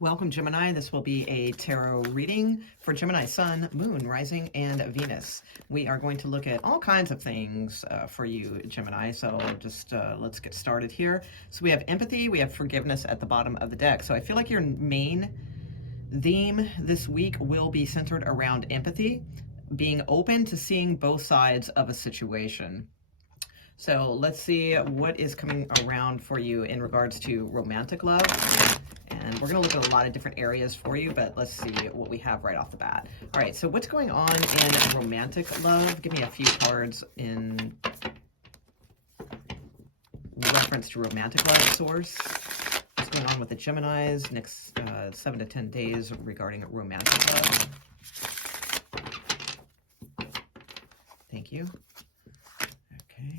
Welcome, Gemini. This will be a tarot reading for Gemini Sun, Moon, Rising, and Venus. We are going to look at all kinds of things for you, Gemini. So just let's get started here. So we have empathy, we have forgiveness at the bottom of the deck. So I feel like your main theme this week will be centered around empathy, being open to seeing both sides of a situation. So let's see what is coming around for you in regards to romantic love. And we're going to look at a lot of different areas for you, but let's see what we have right off the bat. All right, so what's going on in romantic love? Give me a few cards in reference to romantic love source. What's going on with the Geminis next 7 to 10 days regarding romantic love? Thank you. Okay.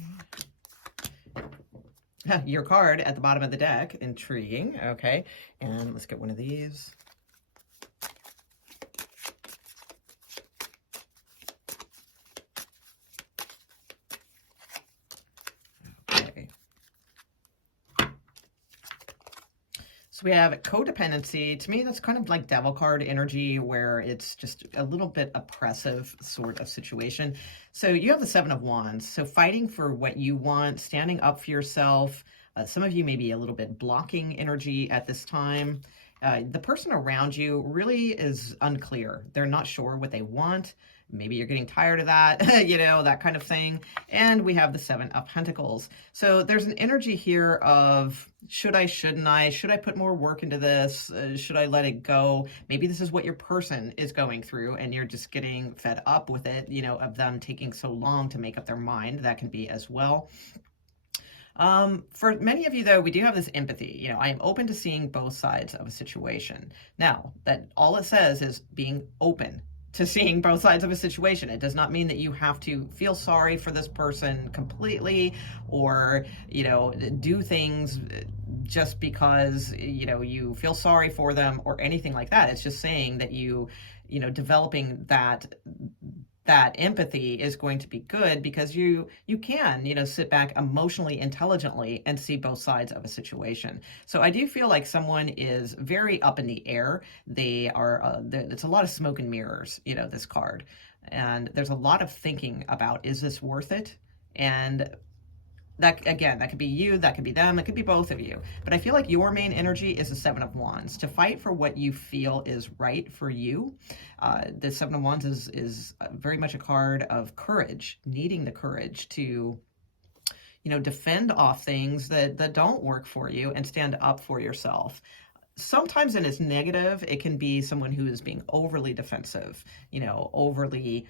Your card at the bottom of the deck, intriguing. Okay, and let's get one of these. Okay. So we have codependency. To me, that's kind of like devil card energy, where it's just a little bit oppressive sort of situation. So you have the Seven of Wands. So fighting for what you want, standing up for yourself. Some of you may be a little bit blocking energy at this time. The person around you really is unclear. They're not sure what they want. Maybe you're getting tired of that, you know, that kind of thing. And we have the Seven of Pentacles. So there's an energy here of should I, shouldn't I? Should I put more work into this? Should I let it go? Maybe this is what your person is going through and you're just getting fed up with it, you know, of them taking so long to make up their mind. That can be as well. For many of you, though, we do have this empathy. You know, I am open to seeing both sides of a situation. Now, that all it says is being open to seeing both sides of a situation. It does not mean that you have to feel sorry for this person completely or, you know, do things just because, you know, you feel sorry for them or anything like that. It's just saying that you know, developing that empathy is going to be good because you can, you know, sit back emotionally intelligently and see both sides of a situation. So I do feel like someone is very up in the air. They are it's a lot of smoke and mirrors, you know, this card, and there's a lot of thinking about, is this worth it? And that, again, that could be you, that could be them, it could be both of you. But I feel like your main energy is the Seven of Wands, to fight for what you feel is right for you. The Seven of Wands is very much a card of courage, needing the courage to, you know, defend off things that don't work for you and stand up for yourself. Sometimes in its negative, it can be someone who is being overly defensive, you know, overly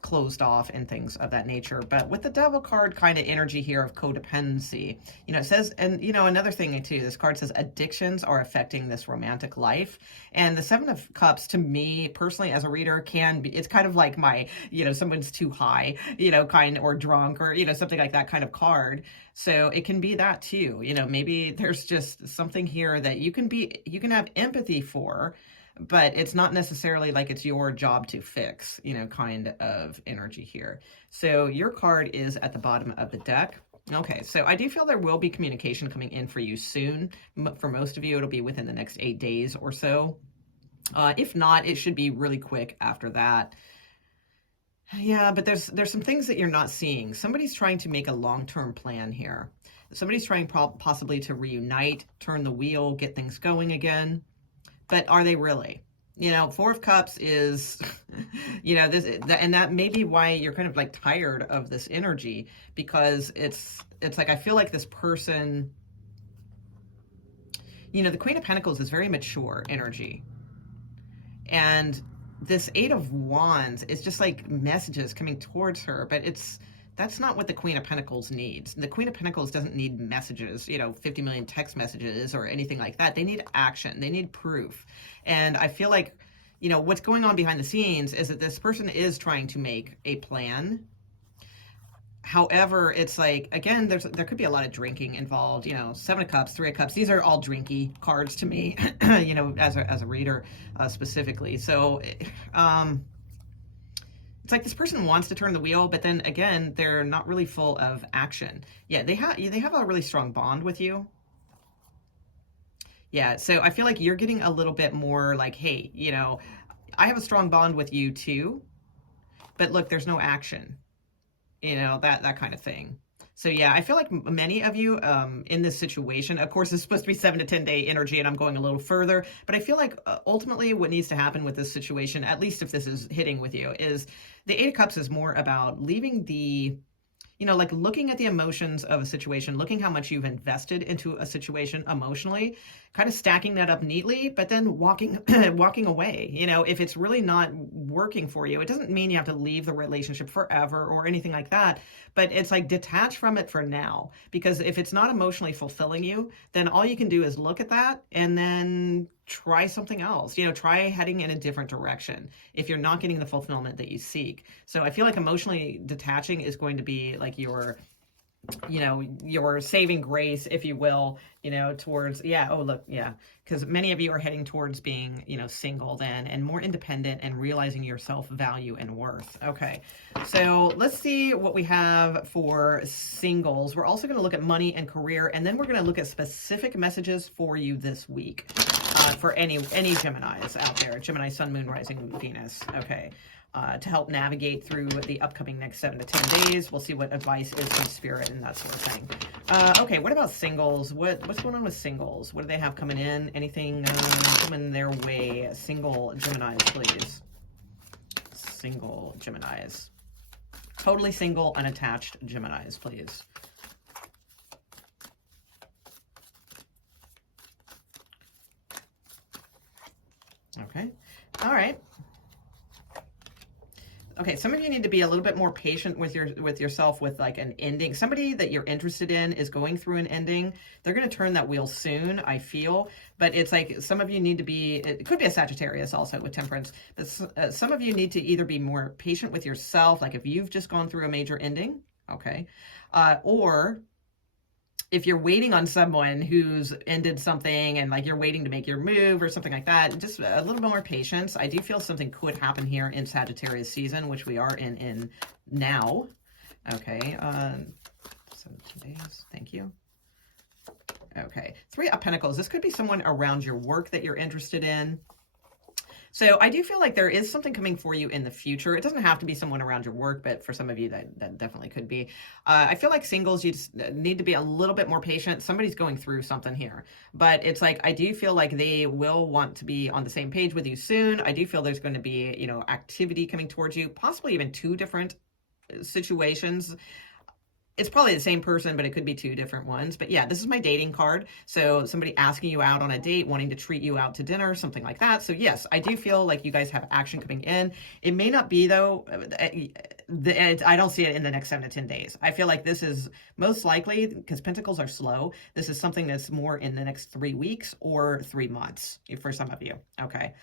closed off and things of that nature. But with the Devil card kind of energy here of codependency, you know, it says, and you know, another thing too, this card says addictions are affecting this romantic life. And the Seven of Cups, to me personally as a reader, can be, it's kind of like my, you know, someone's too high, you know, kind, or drunk, or, you know, something like that kind of card. So it can be that too, you know, maybe there's just something here that you can have empathy for, but it's not necessarily like it's your job to fix, you know, kind of energy here. So your card is at the bottom of the deck. Okay, so I do feel there will be communication coming in for you soon. For most of you, it'll be within the next 8 days or so. If not, it should be really quick after that. Yeah, but there's some things that you're not seeing. Somebody's trying to make a long-term plan here. Somebody's trying possibly to reunite, turn the wheel, get things going again. But are they really? You know, Four of Cups is, you know, and that may be why you're kind of like tired of this energy, because it's like, I feel like this person, you know, the Queen of Pentacles is very mature energy. And this Eight of Wands is just like messages coming towards her, but that's not what the Queen of Pentacles needs. The Queen of Pentacles doesn't need messages, you know, 50 million text messages or anything like that. They need action. They need proof. And I feel like, you know, what's going on behind the scenes is that this person is trying to make a plan. However, it's like, again, there could be a lot of drinking involved, you know, Seven of Cups, Three of Cups. These are all drinky cards to me, you know, as a reader specifically. So, it's like this person wants to turn the wheel, but then again, they're not really full of action. Yeah, they have a really strong bond with you. Yeah, so I feel like you're getting a little bit more like, hey, I have a strong bond with you too, but look, there's no action, that kind of thing. So yeah, I feel like many of you in this situation, of course, it's supposed to be 7 to 10 day energy, and I'm going a little further, but I feel like ultimately what needs to happen with this situation, at least if this is hitting with you, is the Eight of Cups is more about leaving like looking at the emotions of a situation, looking how much you've invested into a situation emotionally, kind of stacking that up neatly, but then walking walking away. If it's really not working for you, it doesn't mean you have to leave the relationship forever or anything like that, but it's like detach from it for now, because if it's not emotionally fulfilling you, then all you can do is look at that and then try something else. Try heading in a different direction if you're not getting the fulfillment that you seek. So I feel like emotionally detaching is going to be like your saving grace, if you will, towards, yeah, oh, look, yeah, because many of you are heading towards being, single then, and more independent and realizing your self-value and worth. Okay, so let's see what we have for singles. We're also going to look at money and career, and then we're going to look at specific messages for you this week for any Geminis out there, Gemini, Sun, Moon, Rising, Venus. Okay. To help navigate through the upcoming next 7 to 10 days. We'll see what advice is from Spirit and that sort of thing. Okay, what about singles? What's going on with singles? What do they have coming in? Anything coming their way? Single Geminis, please. Single Geminis. Totally single, unattached Geminis, please. Okay, all right. Okay, some of you need to be a little bit more patient with yourself with like an ending. Somebody that you're interested in is going through an ending. They're going to turn that wheel soon, I feel. But it's like some of you need to be, it could be a Sagittarius also with Temperance, but some of you need to either be more patient with yourself, like if you've just gone through a major ending, okay, or if you're waiting on someone who's ended something and like you're waiting to make your move or something like that, just a little bit more patience. I do feel something could happen here in Sagittarius season, which we are in now. Okay, 17 days, thank you. Okay, Three of Pentacles. This could be someone around your work that you're interested in. So I do feel like there is something coming for you in the future. It doesn't have to be someone around your work, but for some of you, that definitely could be. I feel like singles, you just need to be a little bit more patient. Somebody's going through something here. But it's like, I do feel like they will want to be on the same page with you soon. I do feel there's going to be, activity coming towards you, possibly even two different situations. It's probably the same person, but it could be two different ones. But yeah, this is my dating card. So somebody asking you out on a date, wanting to treat you out to dinner, something like that. So yes, I do feel like you guys have action coming in. It may not be though, I don't see it in the next 7 to 10 days. I feel like this is most likely, because Pentacles are slow, this is something that's more in the next 3 weeks or 3 months for some of you, okay?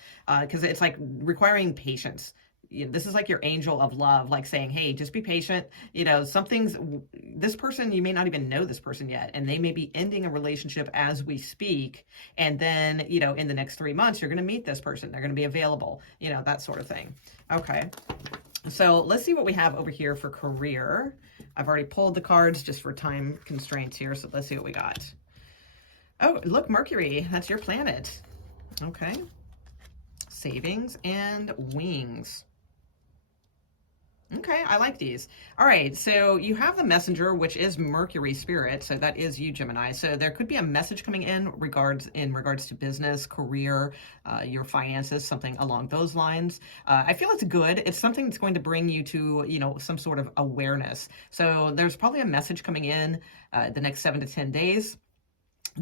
Because it's like requiring patience. This is like your angel of love, like saying, hey, just be patient. This person, you may not even know this person yet, and they may be ending a relationship as we speak. And then, in the next 3 months, you're going to meet this person. They're going to be available, that sort of thing. Okay. So let's see what we have over here for career. I've already pulled the cards just for time constraints here. So let's see what we got. Oh, look, Mercury, that's your planet. Okay. Savings and wings. Okay, I like these. All right, so you have the messenger, which is Mercury spirit, so that is you, Gemini. So there could be a message coming in regards to business, career, your finances, something along those lines. I feel it's good. It's something that's going to bring you to, some sort of awareness. So there's probably a message coming in the next 7 to 10 days.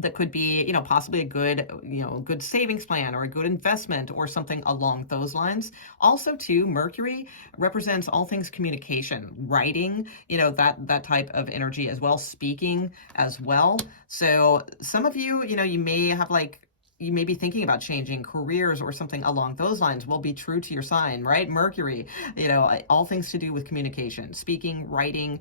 That could be, possibly a good savings plan or a good investment or something along those lines. Also, too, Mercury represents all things communication, writing, that type of energy as well, speaking as well. So some of you, you may have you may be thinking about changing careers or something along those lines. Will be true to your sign, right? Mercury, all things to do with communication, speaking, writing,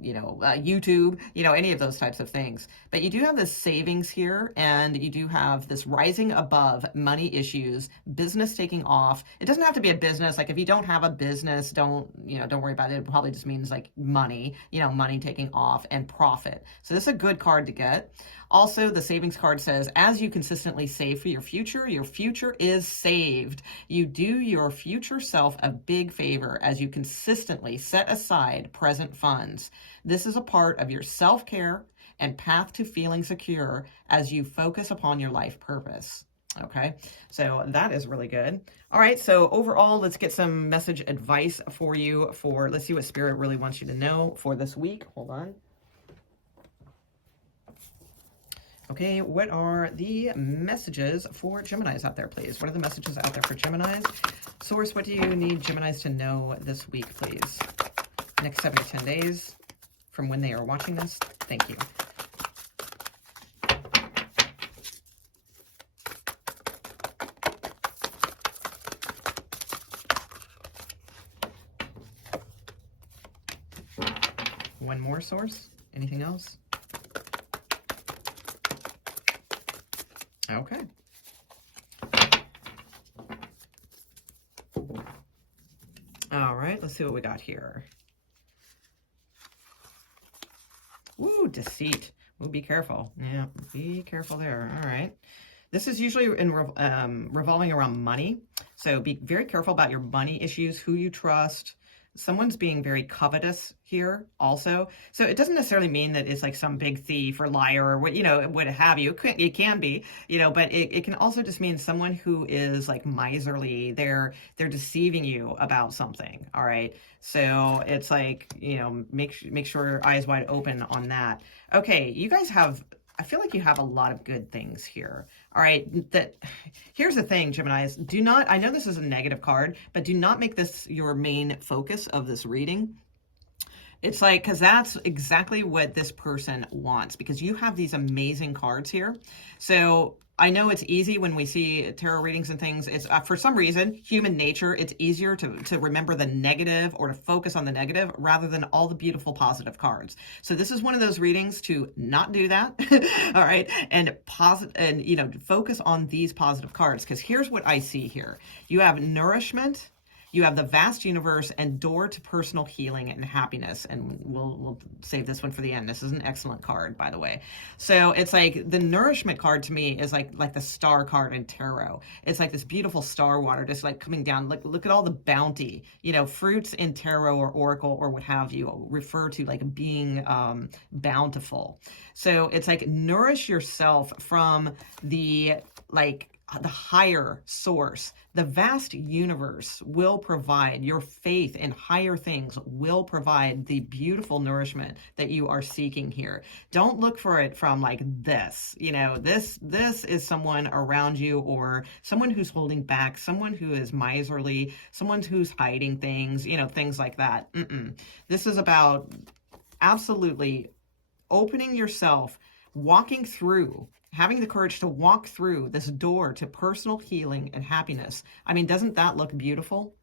YouTube, any of those types of things. But you do have this savings here, and you do have this rising above money issues, business taking off. It doesn't have to be a business. Like if you don't have a business, don't worry about it. It probably just means like money, money taking off and profit. So this is a good card to get. Also, the savings card says, as you consistently save for your future is saved. You do your future self a big favor as you consistently set aside present funds. This is a part of your self-care and path to feeling secure as you focus upon your life purpose. Okay, so that is really good. All right, so overall, let's get some message advice for you let's see what Spirit really wants you to know for this week. Hold on. Okay, what are the messages for Geminis out there, please? What are the messages out there for Geminis? Source, what do you need Geminis to know this week, please? Next 7 to 10 days from when they are watching this. Thank you. One more source. Anything else? Okay. All right, let's see what we got here. Ooh, deceit. Ooh, be careful. Yeah, be careful there. All right. This is usually revolving around money. So be very careful about your money issues, who you trust. Someone's being very covetous here also. So it doesn't necessarily mean that it's like some big thief or liar or what, what have you. It can be, but it can also just mean someone who is like miserly. They're deceiving you about something. All right. So it's like, make sure eyes wide open on that. Okay. You guys I feel like you have a lot of good things here. All right. Here's the thing, Geminis. I know this is a negative card, but do not make this your main focus of this reading. It's like, because that's exactly what this person wants, because you have these amazing cards here. So I know it's easy when we see tarot readings and things. It's for some reason, human nature, it's easier to remember the negative or to focus on the negative rather than all the beautiful positive cards. So this is one of those readings to not do that. All right. And focus on these positive cards, because here's what I see here. You have nourishment. You have the vast universe and door to personal healing and happiness. And we'll save this one for the end. This is an excellent card, by the way. So it's like the nourishment card to me is like the star card in tarot. It's like this beautiful star water just like coming down. Look at all the bounty. Fruits in tarot or oracle or what have you refer to like being bountiful. So it's like nourish yourself from the higher source. The vast universe will provide, your faith in higher things will provide the beautiful nourishment that you are seeking here. Don't look for it from like this, this is someone around you or someone who's holding back, someone who is miserly, someone who's hiding things, things like that. This is about absolutely opening yourself, walking through, having the courage to walk through this door to personal healing and happiness. I mean, doesn't that look beautiful?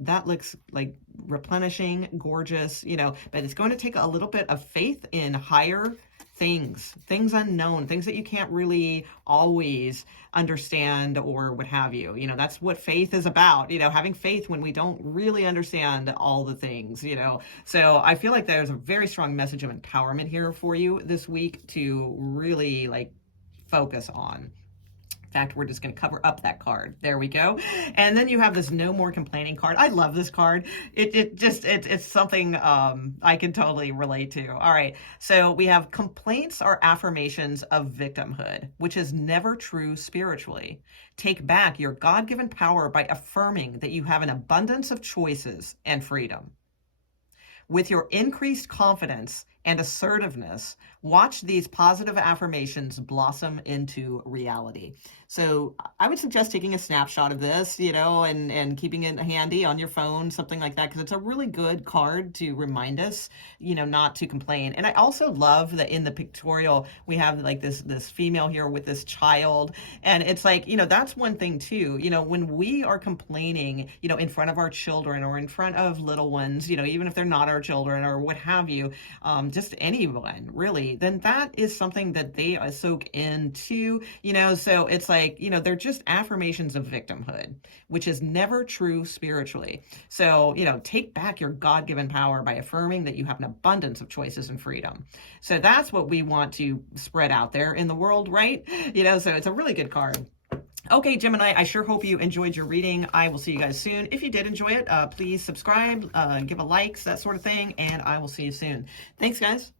That looks like replenishing, gorgeous, but it's going to take a little bit of faith in higher things unknown, things that you can't really always understand or what have you. That's what faith is about, having faith when we don't really understand all the things, So I feel like there's a very strong message of empowerment here for you this week to really focus on. In fact, we're just going to cover up that card. There we go. And then you have this no more complaining card. I love this card. It's something I can totally relate to. All right. So we have complaints are affirmations of victimhood, which is never true spiritually. Take back your God-given power by affirming that you have an abundance of choices and freedom. With your increased confidence and assertiveness, watch these positive affirmations blossom into reality. So I would suggest taking a snapshot of this, and keeping it handy on your phone, something like that, because it's a really good card to remind us, not to complain. And I also love that in the pictorial, we have like this female here with this child. And it's like, that's one thing too, when we are complaining, in front of our children or in front of little ones, even if they're not our children or what have you, just anyone really, then that is something that they soak into, so it's like, they're just affirmations of victimhood, which is never true spiritually. So, take back your God-given power by affirming that you have an abundance of choices and freedom. So that's what we want to spread out there in the world, right? So it's a really good card. Okay, Gemini, I sure hope you enjoyed your reading. I will see you guys soon. If you did enjoy it, please subscribe, give a likes, that sort of thing, and I will see you soon. Thanks, guys.